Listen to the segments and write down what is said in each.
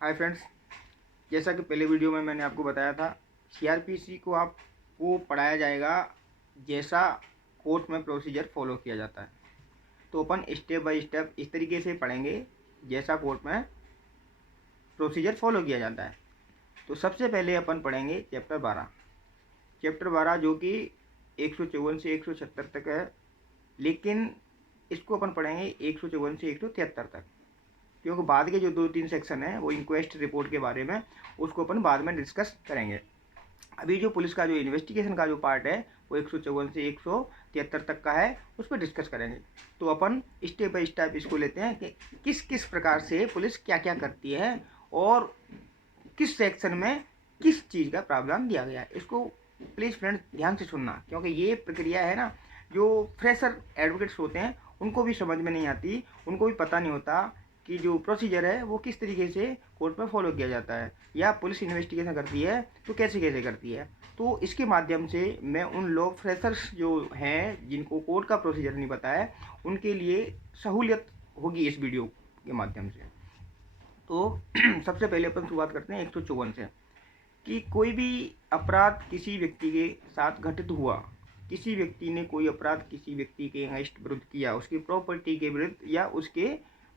Hi friends, जैसा कि पहले वीडियो में मैंने आपको बताया था, सीआरपीसी को आपको पढ़ाया जाएगा जैसा कोर्ट में प्रोसीजर फॉलो किया जाता है। तो अपन स्टेप बाय स्टेप इस तरीके से पढ़ेंगे जैसा कोर्ट में प्रोसीजर फॉलो किया जाता है। तो सबसे पहले अपन पढ़ेंगे चैप्टर 12 जो कि 154 से 176 तक है, लेकिन इसको अपन पढ़ेंगे 154 से 173 तक, क्योंकि बाद के जो 2-3 सेक्शन है वो इंक्वेस्ट रिपोर्ट के बारे में, उसको अपन बाद में डिस्कस करेंगे। अभी जो पुलिस का जो इन्वेस्टिगेशन का जो पार्ट है वो 154 से 173 तक का है, उस पर डिस्कस करेंगे। तो अपन स्टेप बाय स्टेप इसको लेते हैं कि किस किस प्रकार से पुलिस क्या क्या करती है और किस सेक्शन में किस चीज़ का प्रावधान दिया गया है। इसको प्लीज़ फ्रेंड्स ध्यान से सुनना, क्योंकि ये प्रक्रिया है ना, जो फ्रेशर एडवोकेट्स होते हैं उनको भी समझ में नहीं आती, उनको भी पता नहीं होता कि जो प्रोसीजर है वो किस तरीके से कोर्ट में फॉलो किया जाता है, या पुलिस इन्वेस्टिगेशन करती है तो कैसे कैसे करती है। तो इसके माध्यम से मैं उन लोग फ्रेशर्स जो हैं जिनको कोर्ट का प्रोसीजर नहीं पता है, उनके लिए सहूलियत होगी इस वीडियो के माध्यम से। तो सबसे पहले अपन शुरुआत करते हैं 154 से, कि कोई भी अपराध किसी व्यक्ति के साथ घटित हुआ, किसी व्यक्ति ने कोई अपराध किसी व्यक्ति के अगेंस्ट विरुद्ध किया, उसकी प्रॉपर्टी के विरुद्ध या उसके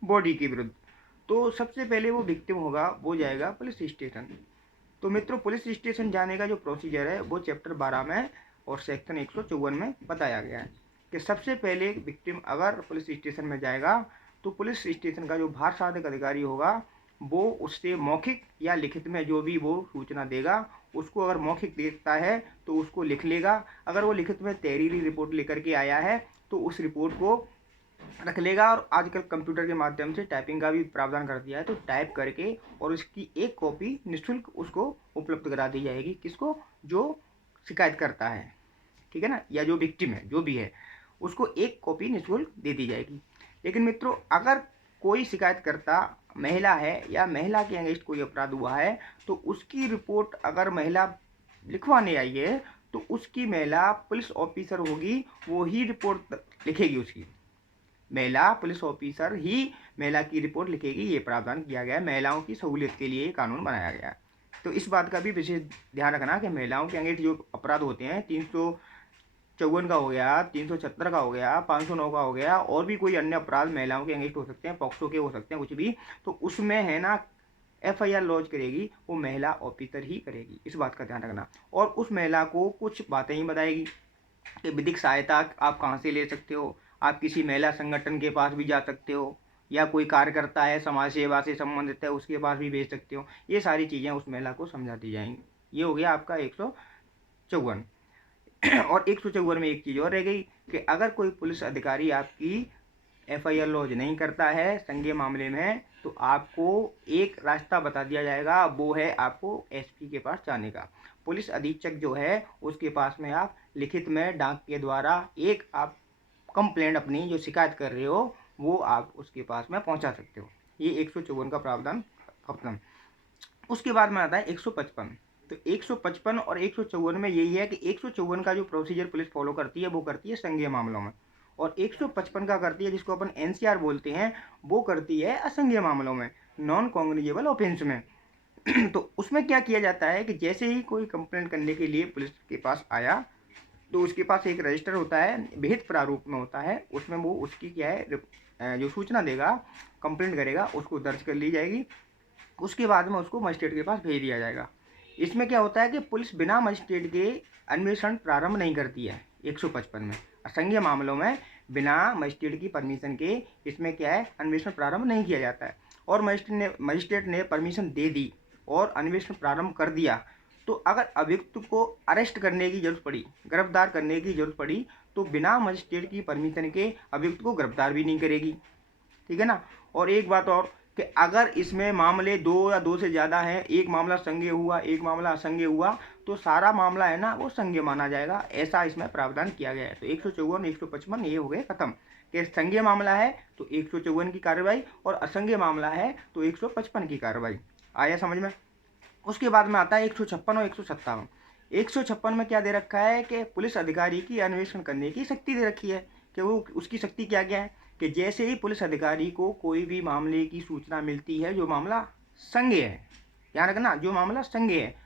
बॉडी के विरुद्ध, तो सबसे पहले वो विक्टिम होगा, वो जाएगा पुलिस स्टेशन। तो मित्रों, पुलिस स्टेशन जाने का जो प्रोसीजर है वो चैप्टर 12 में और सेक्शन 154 में बताया गया है कि सबसे पहले विक्टिम अगर पुलिस स्टेशन में जाएगा तो पुलिस स्टेशन का जो भारसाधक अधिकारी होगा वो उससे मौखिक या लिखित में जो भी वो सूचना देगा, उसको अगर मौखिक देता है तो उसको लिख लेगा। अगर वो लिखित में तहरीरी रिपोर्ट लेकर के आया है तो उस रिपोर्ट को रख लेगा, और आजकल कंप्यूटर के माध्यम से टाइपिंग का भी प्रावधान कर दिया है, तो टाइप करके और उसकी एक कॉपी निःशुल्क उसको उपलब्ध करा दी जाएगी। किसको? जो शिकायत करता है, ठीक है ना, या जो विक्टिम है जो भी है, उसको एक कॉपी निःशुल्क दे दी जाएगी। लेकिन मित्रों, अगर कोई शिकायतकर्ता महिला है या महिला के अगेंस्ट कोई अपराध हुआ है तो उसकी रिपोर्ट अगर महिला लिखवाने आई है तो उसकी महिला पुलिस ऑफिसर होगी, वो ही रिपोर्ट लिखेगी। उसकी महिला पुलिस ऑफिसर ही महिला की रिपोर्ट लिखेगी। ये प्रावधान किया गया है, महिलाओं की सहूलियत के लिए ये कानून बनाया गया है। तो इस बात का भी विशेष ध्यान रखना कि महिलाओं के अगेंस्ट जो अपराध होते हैं, 354 का हो गया, 376 का हो गया, 509 का हो गया, और भी कोई अन्य अपराध महिलाओं के अगेंस्ट हो सकते हैं, पॉक्सो के हो सकते हैं, कुछ भी, तो उसमें है ना एफआईआर लॉन्च करेगी वो महिला ऑफिसर ही करेगी। इस बात का ध्यान रखना। और उस महिला को कुछ बातें ही बताएगी कि विधिक सहायता आप कहाँ से ले सकते हो, आप किसी महिला संगठन के पास भी जा सकते हो, या कोई कार्यकर्ता है समाज सेवा से संबंधित है उसके पास भी भेज सकते हो। ये सारी चीज़ें उस महिला को समझा दी जाएंगी। ये हो गया आपका 154। और 154 में एक चीज़ और रह गई कि अगर कोई पुलिस अधिकारी आपकी एफआईआर लॉन्च नहीं करता है संज्ञेय मामले में, तो आपको एक रास्ता बता दिया जाएगा, वो है आपको एसपी के पास जाने का। पुलिस अधीक्षक जो है उसके पास में आप लिखित में डाक के द्वारा एक आप कंप्लेंट अपनी जो शिकायत कर रहे हो वो आप उसके पास में पहुंचा सकते हो। ये 154 का प्रावधान खत्म। उसके बाद में आता है 155। तो 155 और 154 में यही है कि 154 का जो प्रोसीजर पुलिस फॉलो करती है वो करती है संज्ञेय मामलों में, और 155 का करती है जिसको अपन एनसीआर बोलते हैं, वो करती है असंज्ञेय मामलों में, नॉन कॉग्निजेबल ऑफेंस में। तो उसमें क्या किया जाता है कि जैसे ही कोई कंप्लेंट करने के लिए पुलिस के पास आया तो उसके पास एक रजिस्टर होता है, विहित प्रारूप में होता है, उसमें वो उसकी क्या है जो सूचना देगा, कंप्लेंट करेगा, उसको दर्ज कर ली जाएगी। उसके बाद में उसको मजिस्ट्रेट के पास भेज दिया जाएगा। इसमें क्या होता है कि पुलिस बिना मजिस्ट्रेट के अन्वेषण प्रारंभ नहीं करती है 155 में। असंज्ञेय मामलों में बिना मजिस्ट्रेट की परमिशन के इसमें क्या है, अन्वेषण प्रारंभ नहीं किया जाता है। और मजिस्ट्रेट ने परमिशन दे दी और अन्वेषण प्रारंभ कर दिया, तो अगर अभियुक्त को अरेस्ट करने की जरूरत पड़ी, गिरफ्तार करने की जरूरत पड़ी, तो बिना मजिस्ट्रेट की परमिशन के अभियुक्त को गिरफ्तार भी नहीं करेगी, ठीक है ना। और एक बात और कि अगर इसमें मामले 2 या 2 से ज़्यादा हैं, एक मामला संज्ञेय हुआ एक मामला असंज्ञेय हुआ, तो सारा मामला है ना वो संज्ञेय माना जाएगा। ऐसा इसमें प्रावधान किया गया है। तो 154 155 ये हो गए खत्म कि संज्ञेय मामला है तो 154 की कार्रवाई, और असंज्ञेय मामला है तो 155 की कार्रवाई। आया समझ में? उसके बाद में आता है 156 और 157। 156 में क्या दे रखा है कि पुलिस अधिकारी की अन्वेषण करने की शक्ति दे रखी है। कि वो उसकी शक्ति क्या क्या है कि जैसे ही पुलिस अधिकारी को कोई भी मामले की सूचना मिलती है जो मामला संज्ञेय है, ध्यान रखना, जो मामला संज्ञेय है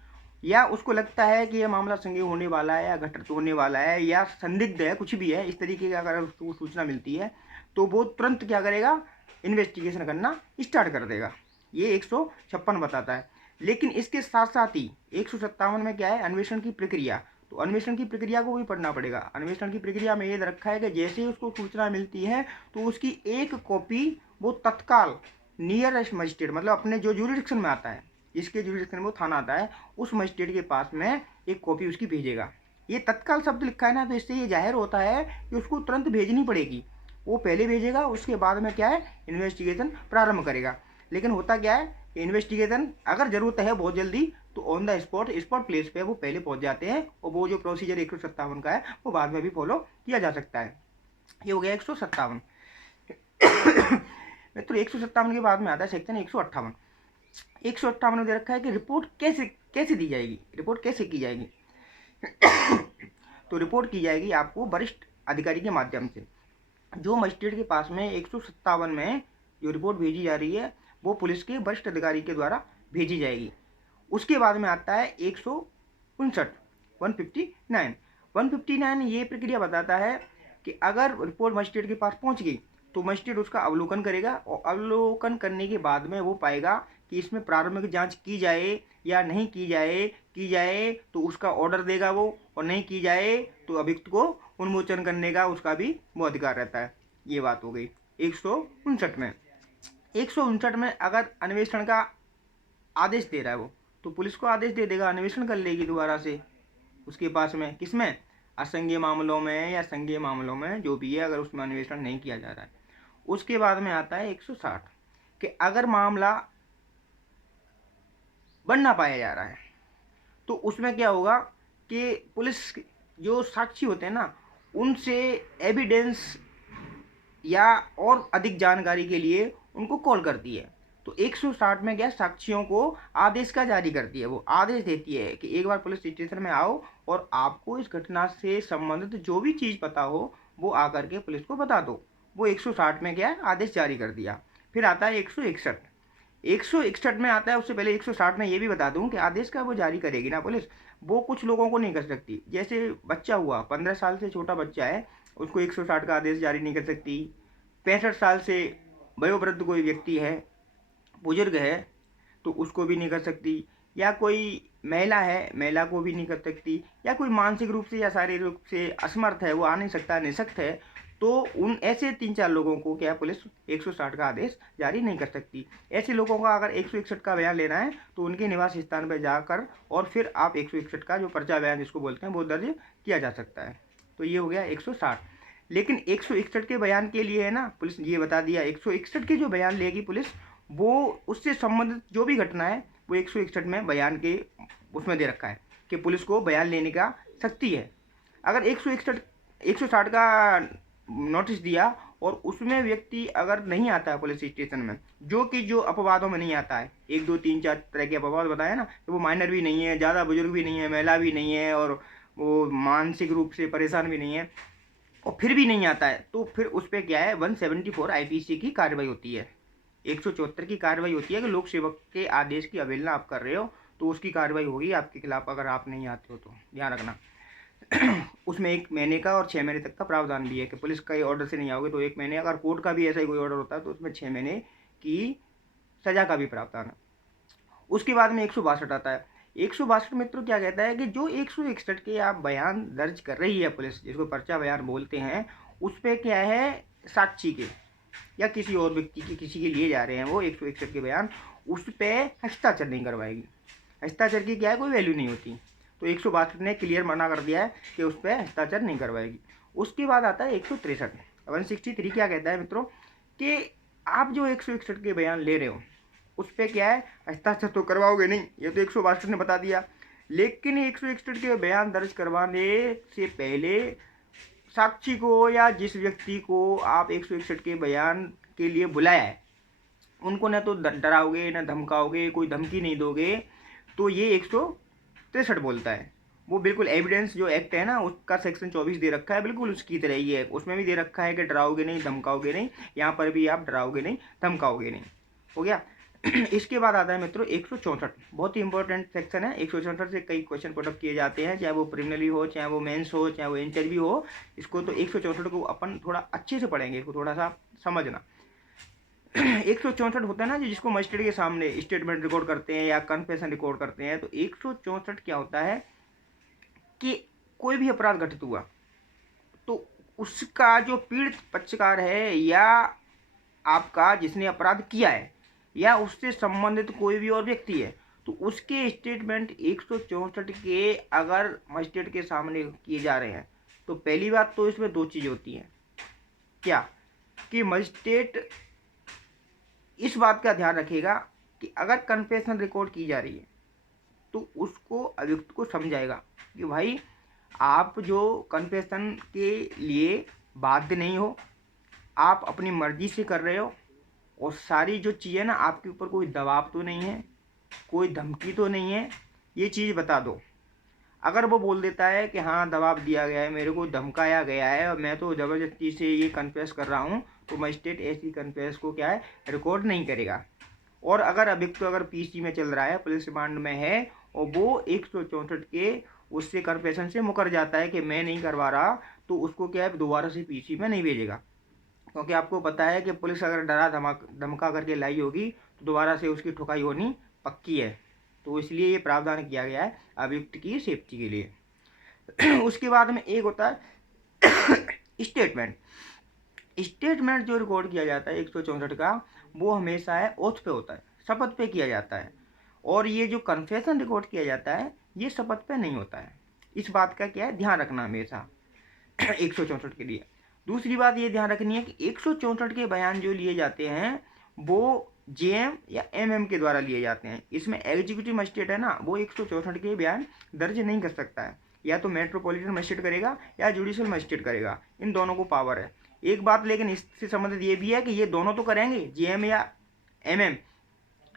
या उसको लगता है कि यह मामला संज्ञेय होने वाला है या घटित होने वाला है या संदिग्ध है, कुछ भी है इस तरीके की अगर उसको सूचना मिलती है तो वो तुरंत क्या करेगा, इन्वेस्टिगेशन करना स्टार्ट कर देगा। ये 156 बताता है। लेकिन इसके साथ साथ ही 157 में क्या है, अन्वेषण की प्रक्रिया। तो अन्वेषण की प्रक्रिया को भी पढ़ना पड़ेगा। अन्वेषण की प्रक्रिया में ये रखा है कि जैसे ही उसको सूचना मिलती है तो उसकी एक कॉपी वो तत्काल नियरेस्ट मजिस्ट्रेट, मतलब अपने जो जुरिडिक्शन में आता है, जिसके जुरिडिक्शन में वो थाना आता है, उस मजिस्ट्रेट के पास में एक कॉपी उसकी भेजेगा। ये तत्काल शब्द लिखा है ना, तो इससे ये जाहिर होता है कि उसको तुरंत भेजनी पड़ेगी। वो पहले भेजेगा, उसके बाद में क्या है, इन्वेस्टिगेशन प्रारंभ करेगा। लेकिन होता क्या है, इन्वेस्टिगेशन अगर जरूरत है बहुत जल्दी तो ऑन द स्पॉट प्लेस पे वो पहले पहुंच जाते हैं और वो जो प्रोसीजर 157 का है वो बाद में भी फॉलो किया जा सकता है। ये हो गया 157। मित्रों 157 के बाद में आता है सेक्शन 158। 158 में दे रखा है कि रिपोर्ट कैसे दी जाएगी, रिपोर्ट कैसे की जाएगी। तो रिपोर्ट की जाएगी आपको वरिष्ठ अधिकारी के माध्यम से। जो मजिस्ट्रेट के पास में 157 में जो रिपोर्ट भेजी जा रही है वो पुलिस के वरिष्ठ अधिकारी के द्वारा भेजी जाएगी। उसके बाद में आता है 159 159 ये प्रक्रिया बताता है कि अगर रिपोर्ट मजिस्ट्रेट के पास पहुंच गई तो मजिस्ट्रेट उसका अवलोकन करेगा और अवलोकन करने के बाद में वो पाएगा कि इसमें प्रारंभिक जांच की जाए या नहीं की जाए तो उसका ऑर्डर देगा वो, और नहीं की जाए तो अभियुक्त को उन्मोचन करने का उसका भी वो अधिकार रहता है। ये बात हो गई 159 में। 159 में अगर अन्वेषण का आदेश दे रहा है वो, तो पुलिस को आदेश दे देगा, अन्वेषण कर लेगी दोबारा से उसके पास में, किसमें, असंज्ञेय मामलों में या संज्ञेय मामलों में जो भी है, अगर उसमें अन्वेषण नहीं किया जा रहा है। उसके बाद में आता है 160 कि अगर मामला बन ना पाया जा रहा है तो उसमें क्या होगा कि पुलिस जो साक्षी होते हैं ना उनसे एविडेंस या और अधिक जानकारी के लिए उनको कॉल करती है। तो 160 में क्या, साक्षियों को आदेश का जारी करती है। वो आदेश देती है कि एक बार पुलिस स्टेशन में आओ और आपको इस घटना से संबंधित जो भी चीज़ पता हो वो आकर के पुलिस को बता दो। वो 160 में क्या है, आदेश जारी कर दिया। फिर आता है 161। 161 में आता है, उससे पहले 160 में ये भी बता दूं कि आदेश का वो जारी करेगी ना पुलिस, वो कुछ लोगों को नहीं कर सकती। जैसे बच्चा हुआ, 15 साल से छोटा बच्चा है, उसको 160 का आदेश जारी नहीं कर सकती। 65 साल से वयोवृद्ध कोई व्यक्ति है, बुजुर्ग है, तो उसको भी नहीं कर सकती। या कोई महिला है, महिला को भी नहीं कर सकती। या कोई मानसिक रूप से या शारीरिक रूप से असमर्थ है, वो आ नहीं सकता, निःशक्त है, तो उन ऐसे 3-4 लोगों को क्या पुलिस 160 का आदेश जारी नहीं कर सकती। ऐसे लोगों का अगर 161 का बयान लेना है तो उनके निवास स्थान पर जाकर और फिर आप 161 का जो पर्चा बयान जिसको बोलते हैं वो दर्ज किया जा सकता है। तो ये हो गया 160। लेकिन 161 के बयान के लिए है ना, पुलिस ये बता दिया 161 के जो बयान लेगी पुलिस, वो उससे संबंधित जो भी घटना है वो 161 में बयान के उसमें दे रखा है कि पुलिस को बयान लेने का शक्ति है। अगर 160 का नोटिस दिया और उसमें व्यक्ति अगर नहीं आता है पुलिस स्टेशन में, जो अपवादों में नहीं आता है, 1 2 3 4 तरह के अपवाद बताया ना, तो वो माइनर भी नहीं है, ज़्यादा बुजुर्ग भी नहीं है, महिला भी नहीं है, और वो मानसिक रूप से परेशान भी नहीं है, और फिर भी नहीं आता है, तो फिर उस पर क्या है, 174 IPC की कार्रवाई होती है। 174 की कार्रवाई होती है कि लोक सेवक के आदेश की अवहेलना आप कर रहे हो तो उसकी कार्रवाई होगी आपके खिलाफ, अगर आप नहीं आते हो तो ध्यान रखना। उसमें 1 महीने का और 6 महीने तक का प्रावधान भी है कि पुलिस का ऑर्डर से नहीं आओगे तो 1 महीने, अगर कोर्ट का भी ऐसा ही कोई ऑर्डर होता है तो उसमें 6 महीने की सजा का भी प्रावधान है। उसके बाद में 162 आता है। 162 मित्रों क्या कहता है कि जो 161 के आप बयान दर्ज कर रही है पुलिस, जिसको पर्चा बयान बोलते हैं, उस पर क्या है, साक्षी के या किसी और व्यक्ति के, किसी के लिए जा रहे हैं वो 161 के बयान, उस पर हस्ताक्षर नहीं करवाएगी। हस्ताक्षर की क्या है, कोई वैल्यू नहीं होती। तो 162 ने क्लियर मना कर दिया है कि उस पर हस्ताक्षर नहीं करवाएगी। उसके बाद आता है 163। 163 क्या कहता है मित्रों कि आप जो 161 के बयान ले रहे हो उस पर क्या है, हस्ताक्षर तो करवाओगे नहीं, ये तो 162 ने बता दिया। लेकिन 161 के बयान दर्ज करवाने से पहले साक्षी को या जिस व्यक्ति को आप 161 के बयान के लिए बुलाया है उनको ना तो डराओगे ना धमकाओगे, कोई धमकी नहीं दोगे, तो ये 163 बोलता है। वो बिल्कुल एविडेंस जो एक्ट है ना उसका सेक्शन 24 दे रखा है, बिल्कुल उसकी तरह ही है। उसमें भी दे रखा है कि डराओगे नहीं धमकाओगे नहीं, यहाँ पर भी आप डराओगे नहीं धमकाओगे नहीं। हो गया। इसके बाद आता है मित्रों 164, बहुत ही इंपॉर्टेंट सेक्शन है। 164 से कई क्वेश्चन पुटअप किए जाते हैं, चाहे वो प्रिलिमिनरी हो, चाहे वो मेंस हो, चाहे वो इंटरव्यू हो। इसको तो 164 को अपन थोड़ा अच्छे से पढ़ेंगे, इसको थोड़ा सा समझना। 164 होता है ना जी, जिसको मजिस्ट्रेट के सामने स्टेटमेंट रिकॉर्ड करते हैं या कन्फेशन रिकॉर्ड करते हैं। तो 164 क्या होता है कि कोई भी अपराध घटित हुआ तो उसका जो पीड़ित पक्षकार है या आपका जिसने अपराध किया है या उससे संबंधित कोई भी और व्यक्ति है, तो उसके स्टेटमेंट 164 के अगर मजिस्ट्रेट के सामने किए जा रहे हैं तो पहली बात तो इसमें दो चीज़ होती हैं। क्या कि मजिस्ट्रेट इस बात का ध्यान रखेगा कि अगर कन्फेशन रिकॉर्ड की जा रही है तो उसको अभियुक्त को समझाएगा कि भाई आप जो कन्फेशन के लिए बाध्य नहीं हो, आप अपनी मर्जी से कर रहे हो और सारी जो चीज़ें ना आपके ऊपर कोई दबाव तो नहीं है, कोई धमकी तो नहीं है, ये चीज़ बता दो। अगर वो बोल देता है कि हाँ दबाव दिया गया है, मेरे को धमकाया गया है और मैं तो ज़बरदस्ती से ये कन्फेस कर रहा हूँ, तो मजिस्ट्रेट ऐसी कन्फेस को क्या है रिकॉर्ड नहीं करेगा। और अगर अभियुक्त अगर पीसी में चल रहा है, पुलिस रिमांड में है और वो 164 के उससे कन्फेशन से मुकर जाता है कि मैं नहीं करवा रहा, तो उसको क्या है दोबारा से पीसी में नहीं भेजेगा। क्योंकि आपको पता है कि पुलिस अगर डरा धमका करके लाई होगी तो दोबारा से उसकी ठुकाई होनी पक्की है। तो इसलिए ये प्रावधान किया गया है अभियुक्त की सेफ्टी के लिए। उसके बाद में एक होता है स्टेटमेंट। स्टेटमेंट जो रिकॉर्ड किया जाता है 164 का, वो हमेशा है ओथ पे होता है, शपथ पे किया जाता है। और ये जो कन्फेशन रिकॉर्ड किया जाता है ये शपथ पे नहीं होता है। इस बात का क्या है ध्यान रखना हमेशा 164 के लिए। दूसरी बात ये ध्यान रखनी है कि 164 के बयान जो लिए जाते हैं वो जेएम या एमएम के द्वारा लिए जाते हैं। इसमें एग्जीक्यूटिव मजिस्ट्रेट है ना, वो 164 के बयान दर्ज नहीं कर सकता है, या तो मेट्रोपॉलिटन मजिस्ट्रेट करेगा या जुडिशियल मजिस्ट्रेट करेगा, इन दोनों को पावर है। एक बात लेकिन इससे संबंधित ये भी है कि ये दोनों तो करेंगे, जेएम या एमएम,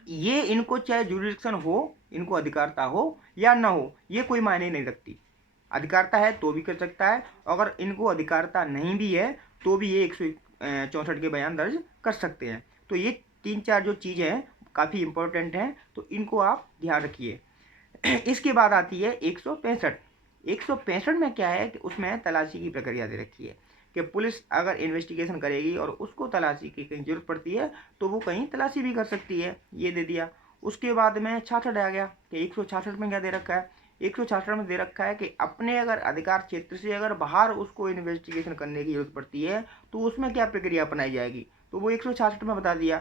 ये इनको चाहे जुडिक्शन हो, इनको अधिकारता हो या ना हो, ये कोई मायने नहीं रखती। अधिकारता है तो भी कर सकता है, अगर इनको अधिकारता नहीं भी है तो भी ये 164 के बयान दर्ज कर सकते हैं। तो ये तीन चार जो चीज़ें हैं काफ़ी इंपॉर्टेंट हैं, तो इनको आप ध्यान रखिए। इसके बाद आती है 165। 165 में क्या है कि उसमें तलाशी की प्रक्रिया दे रखी है कि पुलिस अगर इन्वेस्टिगेशन करेगी और उसको तलाशी की कहीं जरूरत पड़ती है तो वो कहीं तलाशी भी कर सकती है, ये दे दिया। उसके बाद में 66 आ गया कि 166 में क्या दे रखा है, 166 में दे रखा है कि अपने अगर अधिकार क्षेत्र से अगर बाहर उसको इन्वेस्टिगेशन करने की जरूरत पड़ती है तो उसमें क्या प्रक्रिया अपनाई जाएगी। तो वो 166 में बता दिया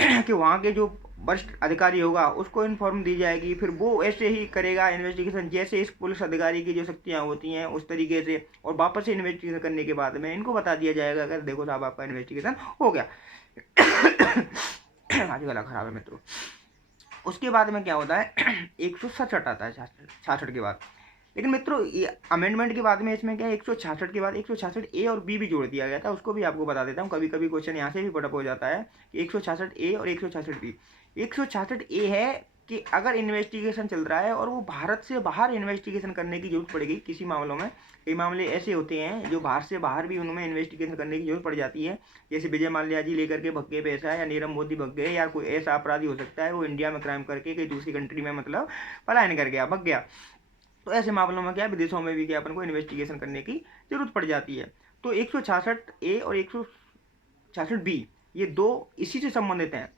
कि वहाँ के जो वरिष्ठ अधिकारी होगा उसको इन्फॉर्म दी जाएगी, फिर वो ऐसे ही करेगा इन्वेस्टिगेशन जैसे इस पुलिस अधिकारी की जो शक्तियाँ होती हैं उस तरीके से, और वापस से इन्वेस्टिगेशन करने के बाद में इनको बता दिया जाएगा अगर देखो साहब आपका इन्वेस्टिगेशन हो गया। आज गला खराब है मित्रों। उसके बाद में क्या होता है 167 आता है 66 के बाद। लेकिन मित्रों ये अमेंडमेंट के बाद में इसमें क्या है 166 के बाद 166 ए और बी भी जोड़ दिया गया था, उसको भी आपको बता देता हूँ, कभी कभी क्वेश्चन यहाँ से भी पुटअप हो जाता है कि 166 ए और 166 बी। 166 ए है कि अगर इन्वेस्टिगेशन चल रहा है और वो भारत से बाहर इन्वेस्टिगेशन करने की जरूरत पड़ेगी किसी मामलों में, कई मामले ऐसे होते हैं जो भारत से बाहर भी उनमें इन्वेस्टिगेशन करने की जरूरत पड़ जाती है, जैसे विजय माल्या जी लेकर के भग गए पैसा, या नीरव मोदी भग गए, या कोई ऐसा अपराधी हो सकता है वो इंडिया में क्राइम करके कहीं दूसरी कंट्री में मतलब पलायन कर गया, भग गया। तो ऐसे मामलों में क्या विदेशों में भी क्या अपन को इन्वेस्टिगेशन करने की जरूरत पड़ जाती है। तो 166 ए और 166 बी ये दो इसी से संबंधित हैं।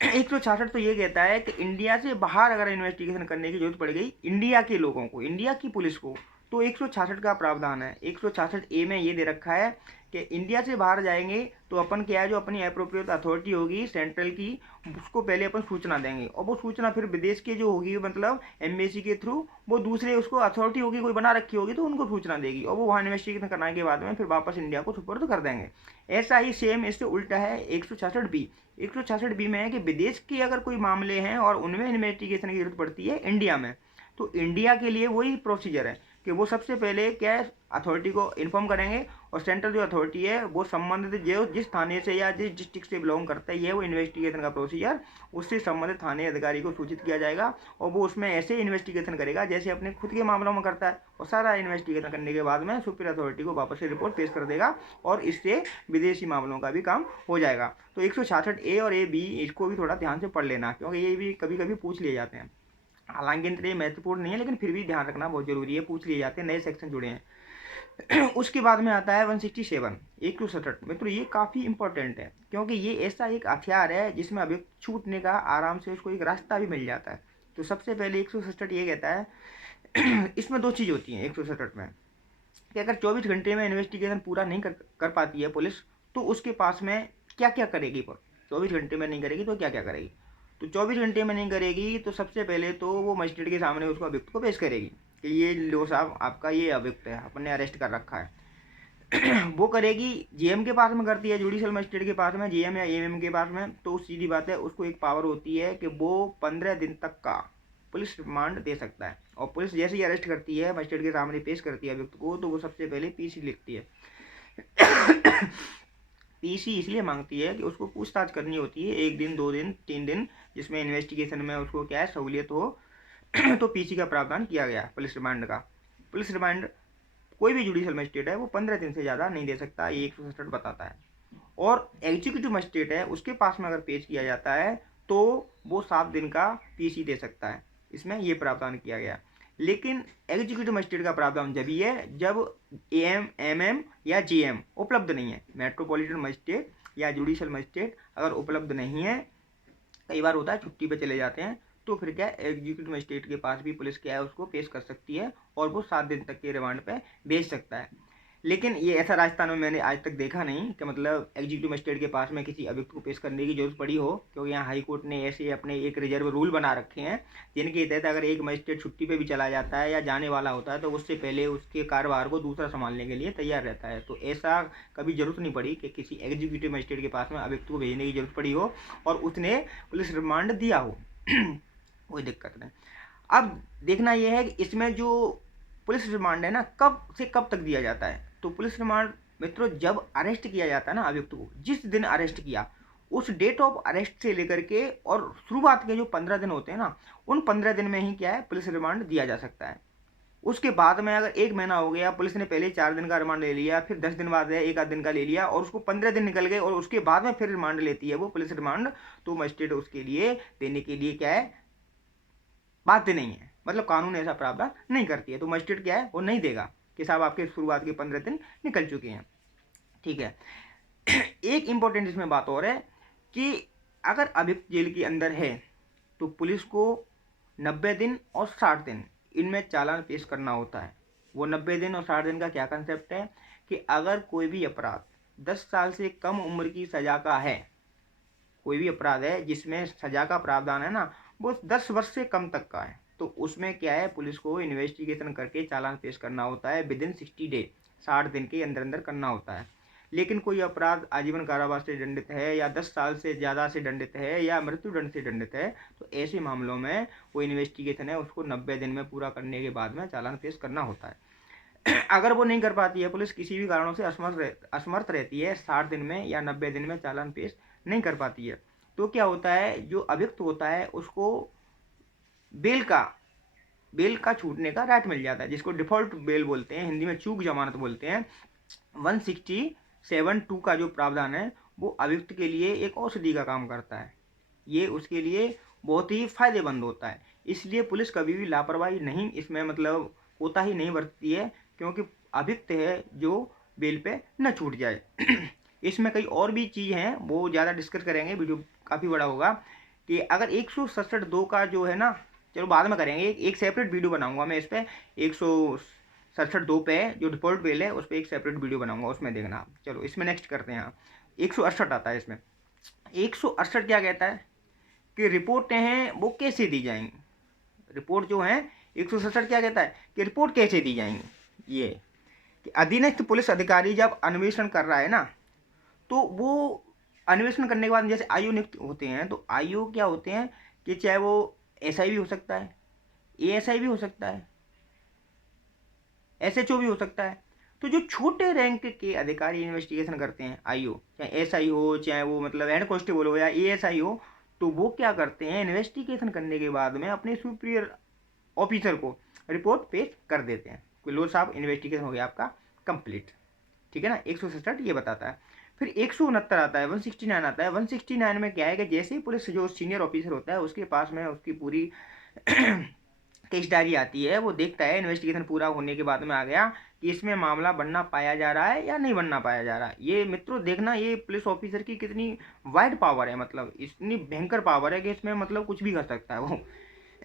166 तो ये कहता है कि इंडिया से बाहर अगर इन्वेस्टिगेशन करने की जरूरत पड़ गई इंडिया के लोगों को, इंडिया की पुलिस को, तो 166 का प्रावधान है। 166 ए में ये दे रखा है कि इंडिया से बाहर जाएंगे तो अपन क्या है जो अपनी अप्रोप्रिएट अथॉरिटी होगी सेंट्रल की, उसको पहले अपन सूचना देंगे, और वो सूचना फिर विदेश के जो होगी मतलब एम्बेसी के थ्रू वो दूसरे उसको अथॉरिटी होगी कोई बना रखी होगी तो उनको सूचना देगी, और वो वहाँ इन्वेस्टिगेशन करने के बाद में फिर वापस इंडिया को सुपुर्द कर देंगे। ऐसा ही सेम इससे उल्टा है 166 बी। 166 बी में है कि विदेश के अगर कोई मामले हैं और उनमें इन्वेस्टिगेशन की जरूरत पड़ती है इंडिया में, तो इंडिया के लिए वही प्रोसीजर है कि वो सबसे पहले क्या है अथॉरिटी को इन्फॉर्म करेंगे और सेंट्रल जो अथॉरिटी है वो संबंधित जो जिस थाने से या जिस डिस्ट्रिक्ट से बिलोंग करता है, ये वो इन्वेस्टिगेशन का प्रोसीजर उससे संबंधित थाने अधिकारी को सूचित किया जाएगा और वो उसमें ऐसे इन्वेस्टिगेशन करेगा जैसे अपने खुद के मामलों में करता है, और सारा इन्वेस्टिगेशन करने के बाद में सुपीरियर अथॉरिटी को वापस से रिपोर्ट पेश कर देगा और इससे विदेशी मामलों का भी काम हो जाएगा। तो 166A और A B इसको भी थोड़ा ध्यान से पढ़ लेना, क्योंकि ये भी कभी कभी पूछ लिए जाते हैं। हालांकि इनके लिए महत्वपूर्ण नहीं है, लेकिन फिर भी ध्यान रखना बहुत जरूरी है, पूछ लिए जाते हैं, नए सेक्शन जुड़े हैं। उसके बाद में आता है 167 167। मित्रों ये काफ़ी इंपॉर्टेंट है, क्योंकि ये ऐसा एक हथियार है जिसमें अभी छूटने का आराम से उसको एक रास्ता भी मिल जाता है। तो सबसे पहले 167 ये कहता है इसमें दो चीज़ होती हैं 167 में, कि अगर 24 घंटे में इन्वेस्टिगेशन पूरा नहीं कर पाती है पुलिस, तो उसके पास में क्या क्या करेगी। पर 24 घंटे में नहीं करेगी तो क्या क्या करेगी। तो 24 घंटे में नहीं करेगी तो सबसे पहले तो वो मजिस्ट्रेट के सामने उसको अभियुक्त को पेश करेगी कि ये लो साहब आपका ये अभियुक्त है, अपने अरेस्ट कर रखा है। वो करेगी, जीएम के पास में करती है, जुडिशियल मजिस्ट्रेट के पास में, जीएम या एएमएम के पास में, तो सीधी बात है उसको एक पावर होती है कि वो 15 दिन तक का पुलिस रिमांड दे सकता है। और पुलिस जैसे ही अरेस्ट करती है, मजिस्ट्रेट के सामने पेश करती है अभियुक्त को, तो वो सबसे पहले पीसी लिखती है। पीसी इसलिए मांगती है कि उसको पूछताछ करनी होती है 1 दिन 2 दिन 3 दिन, जिसमें इन्वेस्टिगेशन में उसको क्या है सहूलियत हो। तो पीसी का प्रावधान किया गया पुलिस रिमांड का। पुलिस रिमांड कोई भी जुडिशियल मजिस्ट्रेट है वो 15 दिन से ज़्यादा नहीं दे सकता, ये 167 बताता है। और एग्जीक्यूटिव मजिस्ट्रेट है उसके पास में अगर पेश किया जाता है तो वो 7 दिन का पीसी दे सकता है, इसमें ये प्रावधान किया गया। लेकिन एग्जीक्यूटिव मजिस्ट्रेट का प्रावधान जब ही है जब एएम एमएम या जीएम उपलब्ध नहीं है। मेट्रोपॉलिटन मजिस्ट्रेट या जुडिशियल मजिस्ट्रेट अगर उपलब्ध नहीं है, कई बार होता है छुट्टी पे चले जाते हैं, तो फिर क्या एग्जीक्यूटिव मजिस्ट्रेट के पास भी पुलिस क्या है उसको पेश कर सकती है और वो 7 दिन तक के रिमांड पे भेज सकता है। लेकिन ये ऐसा राजस्थान में मैंने आज तक देखा नहीं कि मतलब एग्जीक्यूटिव मजिस्ट्रेट के पास में किसी अभियुक्त को पेश करने की जरूरत पड़ी हो, क्योंकि यहाँ हाई कोर्ट ने ऐसे अपने एक रिजर्व रूल बना रखे हैं जिनके तहत अगर एक मजिस्ट्रेट छुट्टी पे भी चला जाता है या जाने वाला होता है तो उससे पहले उसके कार्यभार को दूसरा संभालने के लिए तैयार रहता है। तो ऐसा कभी जरूरत नहीं पड़ी कि किसी एग्जीक्यूटिव मजिस्ट्रेट के पास में अभियुक्त को भेजने की जरूरत पड़ी हो और उसने पुलिस रिमांड दिया हो। कोई दिक्कत नहीं। अब देखना यह है कि इसमें जो पुलिस रिमांड है ना, कब से कब तक दिया जाता है। तो पुलिस रिमांड मित्रों जब अरेस्ट किया जाता है ना अभियुक्त को, जिस दिन अरेस्ट किया उस डेट ऑफ अरेस्ट से लेकर के और शुरुआत के जो 15 दिन होते हैं ना, उन 15 दिन में ही क्या है पुलिस रिमांड दिया जा सकता है। उसके बाद में अगर 1 महीना हो गया, पुलिस ने पहले 4 दिन का रिमांड ले लिया, फिर 10 दिन बाद एक आध दिन का ले लिया और उसको 15 दिन निकल गए और उसके बाद में फिर रिमांड लेती है वो पुलिस रिमांड, तो मजिस्ट्रेट उसके लिए देने के लिए क्या है बाध्य नहीं है। मतलब कानून ऐसा प्रावधान नहीं करती है, तो मजिस्ट्रेट क्या है वो नहीं देगा कि साहब आपके शुरुआत के 15 दिन निकल चुके हैं। ठीक है। एक इंपॉर्टेंट इसमें बात और है कि अगर अभियुक्त जेल के अंदर है तो पुलिस को 90 दिन और 60 दिन इनमें चालान पेश करना होता है। वो 90 दिन और 60 दिन का क्या कंसेप्ट है कि अगर कोई भी अपराध 10 साल से कम उम्र की सजा का है, कोई भी अपराध है जिसमें सजा का प्रावधान है ना वो 10 वर्ष से कम तक का है, तो उसमें क्या है पुलिस को इन्वेस्टिगेशन करके चालान पेश करना होता है विदिन 60 डे, 60 दिन के अंदर अंदर करना होता है। लेकिन कोई अपराध आजीवन कारावास से दंडित है या 10 साल से ज़्यादा से दंडित है या मृत्युदंड से दंडित है, तो ऐसे मामलों में वो इन्वेस्टिगेशन है उसको 90 दिन में पूरा करने के बाद में चालान पेश करना होता है। अगर वो नहीं कर पाती है पुलिस, किसी भी कारणों से असमर्थ रहती है 60 दिन में या 90 दिन में चालान पेश नहीं कर पाती है, तो क्या होता है जो अभियुक्त होता है उसको बेल का छूटने का राइट मिल जाता है, जिसको डिफॉल्ट बेल बोलते हैं, हिंदी में चूक जमानत बोलते हैं। 167(2) का जो प्रावधान है वो अभियुक्त के लिए एक औषधि का काम करता है, ये उसके लिए बहुत ही फायदेमंद होता है। इसलिए पुलिस कभी भी लापरवाही नहीं इसमें मतलब कोताही नहीं बरतती है, क्योंकि अभियुक्त है जो बेल पे न छूट जाए। इसमें कई और भी चीज़ हैं वो ज़्यादा डिस्कस करेंगे, वीडियो काफ़ी बड़ा होगा। कि अगर 167(2) का जो है ना, चलो बाद में करेंगे, एक सेपरेट वीडियो बनाऊंगा मैं इस पर 167(2) पे जो डिफॉल्ट बेल है उस पर एक सेपरेट वीडियो बनाऊंगा, उसमें देखना। चलो इसमें नेक्स्ट करते हैं। 168 आता है इसमें। 168 क्या कहता है कि रिपोर्टें हैं वो कैसे दी जाएंगी। रिपोर्ट जो है 167 क्या कहता है कि रिपोर्ट कैसे दी जाएंगी। ये कि अधीनस्थ पुलिस अधिकारी जब अन्वेषण कर रहा है ना, तो वो अन्वेषण करने के बाद जैसे आईओ नियुक्त होते हैं, तो आईओ क्या होते हैं कि चाहे वो एसआई भी हो सकता है, एएसआई भी हो सकता है, एसएचओ भी हो सकता है। तो जो छोटे रैंक के अधिकारी इन्वेस्टिगेशन करते हैं, आईओ, चाहे एसआई हो, चाहे वो मतलब हेड कांस्टेबल हो या एएसआई हो, तो वो क्या करते हैं, इन्वेस्टिगेशन करने के बाद में अपने सुपीरियर ऑफिसर को रिपोर्ट पेश कर देते हैं कि लो साहब इन्वेस्टिगेशन हो गया आपका कंप्लीट। ठीक है ना, 167 ये बताता है। फिर 169 आता है, 169 आता है। 169 में क्या है कि जैसे ही पुलिस जो सीनियर ऑफिसर होता है उसके पास में उसकी पूरी केस डायरी आती है, वो देखता है इन्वेस्टिगेशन पूरा होने के बाद में आ गया कि इसमें मामला बनना पाया जा रहा है या नहीं बनना पाया जा रहा है। ये मित्रों देखना, ये पुलिस ऑफिसर की कितनी वाइड पावर है, मतलब इतनी भयंकर पावर है कि इसमें मतलब कुछ भी कर सकता है वो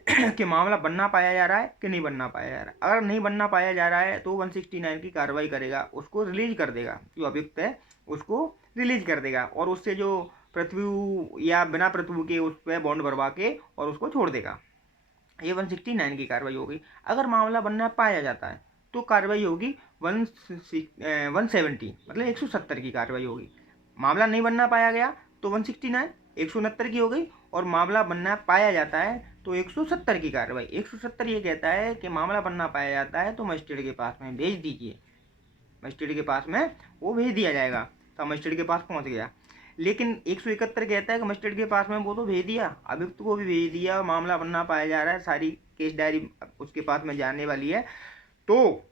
कि मामला बनना पाया जा रहा है कि नहीं बनना पाया जा रहा है। अगर नहीं बनना पाया जा रहा है तो 169 की कार्रवाई करेगा, उसको रिलीज कर देगा, जो अभियुक्त है उसको रिलीज कर देगा, और उससे जो पृथ्वी या बिना पृथ्वी के उस पर बॉन्ड भरवा के और उसको छोड़ देगा। ये 169 की कार्रवाई होगी। अगर मामला बनना पाया जाता है तो कार्रवाई होगी 170, मतलब 170 की कार्रवाई होगी। मामला नहीं बनना पाया गया तो 169 169 की हो गई, और मामला बनना पाया जाता है तो 170 की कार्रवाई। 170 ये कहता है कि मामला बनना पाया जाता है तो मजिस्ट्रेट के पास में भेज दीजिए, मजिस्ट्रेट के पास में वो भेज दिया जाएगा, तो मजिस्ट्रेट के पास पहुंच गया। लेकिन 171 कहता है कि मजिस्ट्रेट के पास में वो तो भेज दिया, अभियुक्त को भी भेज दिया, मामला बनना पाया जा रहा है, सारी केस डायरी उसके पास में जाने वाली है, तो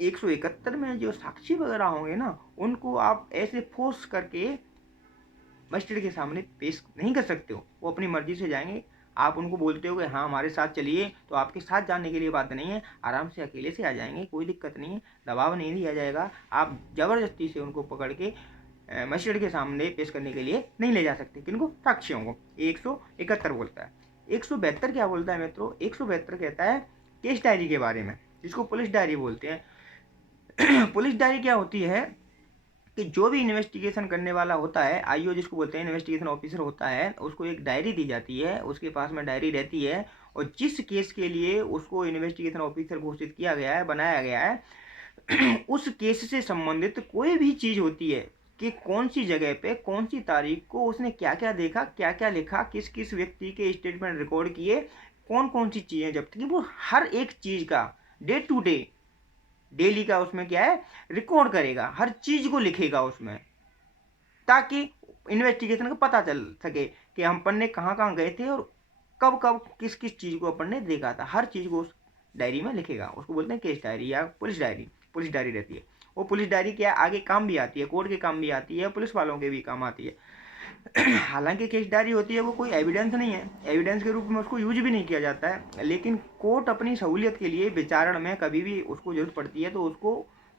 171 में जो साक्षी वगैरह होंगे ना, उनको आप ऐसे फोर्स करके मजिस्ट्रेट के सामने पेश नहीं कर सकते हो। वो अपनी मर्जी से जाएंगे, आप उनको बोलते हो कि हाँ हमारे साथ चलिए, तो आपके साथ जाने के लिए बात नहीं है, आराम से अकेले से आ जाएंगे, कोई दिक्कत नहीं है, दबाव नहीं दिया जाएगा। आप ज़बरदस्ती से उनको पकड़ के मजिस्ट्रेट के सामने पेश करने के लिए नहीं ले जा सकते। किनको? साक्षियों को। 171 बोलता है। 172 क्या बोलता है मित्रों? 172 कहता है केस डायरी के बारे में, जिसको पुलिस डायरी बोलते हैं। पुलिस डायरी क्या होती है कि जो भी इन्वेस्टिगेशन करने वाला होता है, आईओ जिसको बोलते हैं, इन्वेस्टिगेशन ऑफिसर होता है, उसको एक डायरी दी जाती है, उसके पास में डायरी रहती है, और जिस केस के लिए उसको इन्वेस्टिगेशन ऑफिसर घोषित किया गया है, बनाया गया है, उस केस से संबंधित कोई भी चीज़ होती है कि कौन सी जगह पे कौन सी तारीख को उसने क्या क्या देखा, क्या क्या लिखा, किस किस व्यक्ति के स्टेटमेंट रिकॉर्ड किए, कौन कौन सी चीज़ें जब्त की, वो हर एक चीज़ का डे टू डे डेली का उसमें क्या है रिकॉर्ड करेगा, हर चीज को लिखेगा उसमें, ताकि इन्वेस्टिगेशन का पता चल सके कि हम अपन ने कहाँ कहाँ गए थे और कब कब किस किस चीज को अपन ने देखा था, हर चीज को उस डायरी में लिखेगा। उसको बोलते हैं केस डायरी या पुलिस डायरी। पुलिस डायरी रहती है वो। पुलिस डायरी क्या आगे काम भी आती है, कोर्ट के काम भी आती है, पुलिस वालों के भी काम आती है। हालांकि केस डायरी होती है वो कोई एविडेंस नहीं है, एविडेंस के रूप में उसको यूज भी नहीं किया जाता है, लेकिन कोर्ट अपनी सहूलियत के लिए विचारण में कभी भी उसको जरूरत पड़ती है तो उसको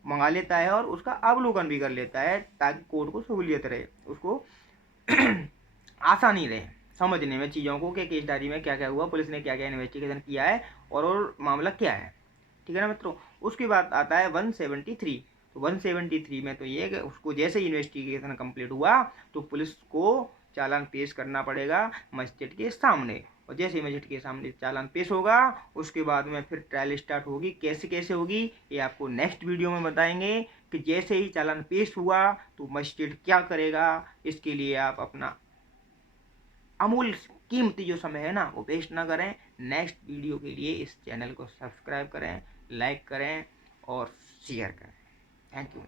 मंगा लेता है और उसका अवलोकन भी कर लेता है, ताकि कोर्ट को सहूलियत रहे, उसको आसानी रहे समझने में चीज़ों को कि केस डायरी में क्या क्या हुआ, पुलिस ने क्या क्या इन्वेस्टिगेशन किया है और मामला क्या है। ठीक है ना मित्रों। उसके बाद आता है 173। तो 173 में तो ये है कि उसको जैसे ही इन्वेस्टिगेशन कंप्लीट हुआ तो पुलिस को चालान पेश करना पड़ेगा मजिस्ट्रेट के सामने, और जैसे ही मजिस्ट्रेट के सामने चालान पेश होगा उसके बाद में फिर ट्रायल स्टार्ट होगी। कैसे कैसे होगी ये आपको नेक्स्ट वीडियो में बताएंगे कि जैसे ही चालान पेश हुआ तो मजिस्ट्रेट क्या करेगा। इसके लिए आप अपना अमूल्य कीमती जो समय है ना वो वेस्ट ना करें। नेक्स्ट वीडियो के लिए इस चैनल को सब्सक्राइब करें, लाइक करें और शेयर करें। Thank you.